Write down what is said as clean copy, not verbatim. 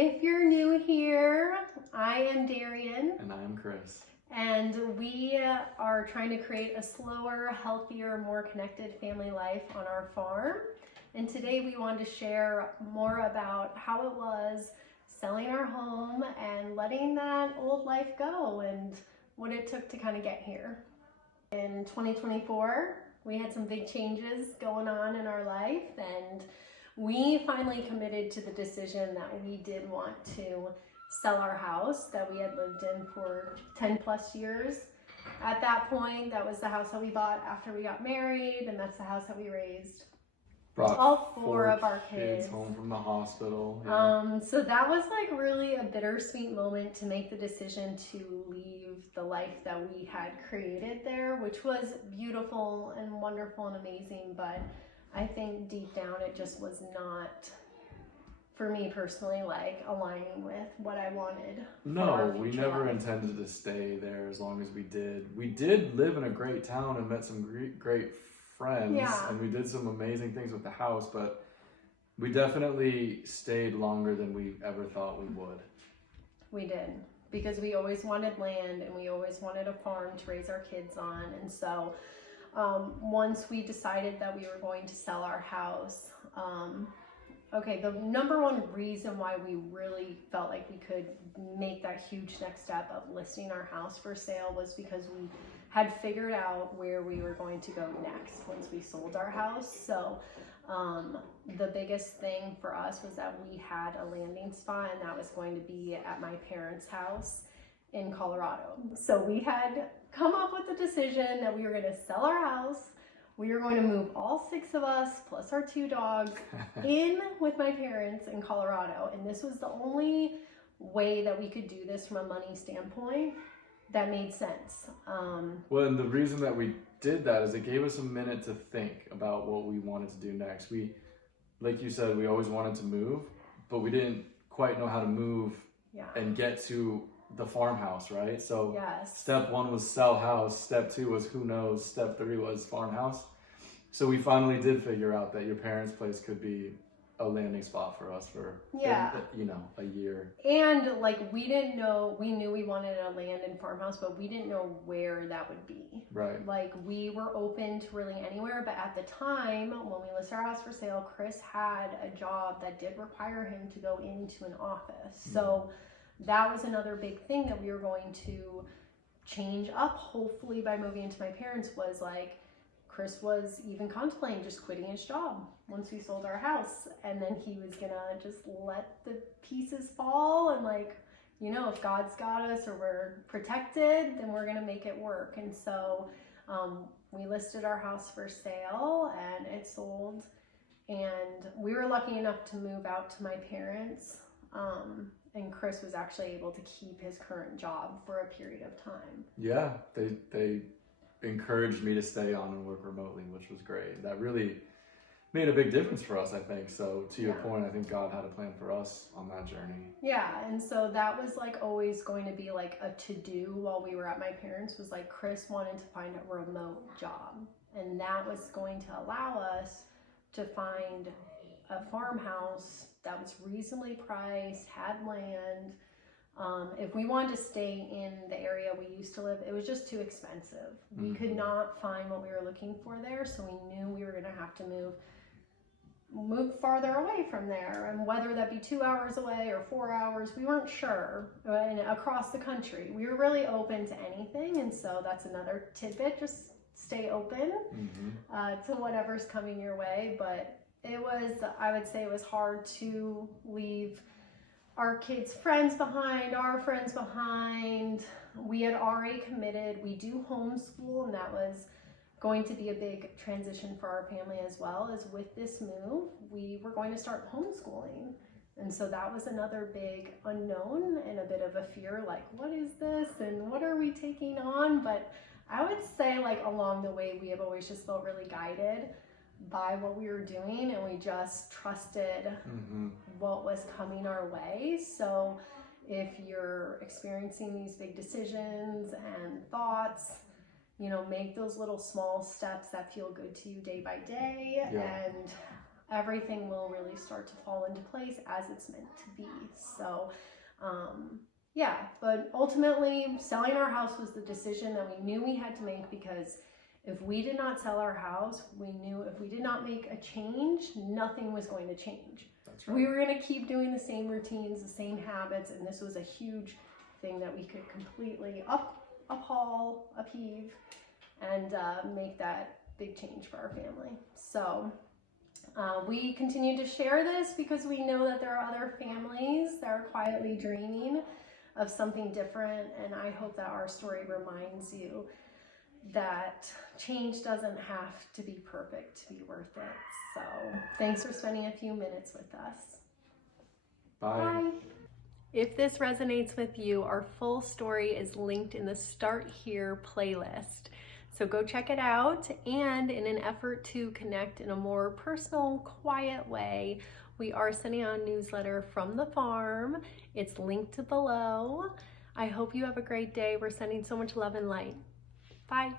If you're new here, I am Darian. And I am Chris. And we are trying to create a slower, healthier, more connected family life on our farm. And today we wanted to share more about how it was selling our home and letting that old life go and what it took to kind of get here. In 2024, we had some big changes going on in our life, and we finally committed to the decision that we did want to sell our house that we had lived in for 10 plus years. At that point, that was the house that we bought after we got married, and that's the house that we raised Brought all four of our kids home from the hospital. So that was like really a bittersweet moment to make the decision to leave the life that we had created there, which was beautiful and wonderful and amazing, but I think deep down it just was not, for me personally, like aligning with what I wanted. No, we never intended to stay there as long as we did. We did live in a great town and met some great friends, and we did some amazing things with the house, but we definitely stayed longer than we ever thought we would. We did, because we always wanted land and we always wanted a farm to raise our kids on. And so once we decided that we were going to sell our house, the number one reason why we really felt like we could make that huge next step of listing our house for sale was because we had figured out where we were going to go next once we sold our house. So the biggest thing for us was that we had a landing spot, and that was going to be at my parents' house in Colorado. So we had come up with the decision that we were going to sell our house. We were going to move all 6 of us plus our 2 dogs in with my parents in Colorado. And this was the only way that we could do this from a money standpoint that made sense. Well, and the reason that we did that is it gave us a minute to think about what we wanted to do next. We, like you said, we always wanted to move, but we didn't quite know how to move and get to the farmhouse, right? So step 1 was sell house, step 2 was who knows, step 3 was farmhouse. So we finally did figure out that your parents' place could be a landing spot for us for a year. And like we didn't know, we knew we wanted a land and farmhouse, but we didn't know where that would be. Right. Like we were open to really anywhere, but at the time when we listed our house for sale, Chris had a job that did require him to go into an office. So that was another big thing that we were going to change up, hopefully by moving into my parents', was like Chris was even contemplating just quitting his job once we sold our house, and then he was gonna just let the pieces fall, and if God's got us or we're protected, then we're gonna make it work. And so we listed our house for sale and it sold, and we were lucky enough to move out to my parents, and Chris was actually able to keep his current job for a period of time. Yeah, they encouraged me to stay on and work remotely, which was great. That really made a big difference for us, I think. So to your point, I think God had a plan for us on that journey. Yeah, and so that was like always going to be like a to-do while we were at my parents', was like Chris wanted to find a remote job, and that was going to allow us to find a farmhouse that was reasonably priced, had land. If we wanted to stay in the area we used to live, it was just too expensive. We could not find what we were looking for there, so we knew we were going to have to move farther away from there, and whether that be 2 hours away or 4 hours, we weren't sure. And across the country, we were really open to anything, and so that's another tidbit: just stay open to whatever's coming your way. But I would say it was hard to leave our kids' friends behind, our friends behind. We had already committed. We do homeschool, and that was going to be a big transition for our family as well. As with this move, we were going to start homeschooling. And so that was another big unknown and a bit of a fear, like, what is this and what are we taking on? But I would say, like, along the way, we have always just felt really guided by what we were doing, and we just trusted what was coming our way. So if you're experiencing these big decisions and thoughts, make those little small steps that feel good to you day by day. And everything will really start to fall into place as it's meant to be. So, yeah, but ultimately selling our house was the decision that we knew we had to make, because if we did not sell our house, we knew if we did not make a change, nothing was going to change. That's right. We were going to keep doing the same routines, the same habits, and this was a huge thing that we could completely upheave, and make that big change for our family. So we continue to share this because we know that there are other families that are quietly dreaming of something different, and I hope that our story reminds you that change doesn't have to be perfect to be worth it. So thanks for spending a few minutes with us. Bye. Bye. If this resonates with you, our full story is linked in the Start Here playlist. So go check it out, and in an effort to connect in a more personal, quiet way, we are sending out a newsletter from the farm. It's linked below. I hope you have a great day. We're sending so much love and light. Bye.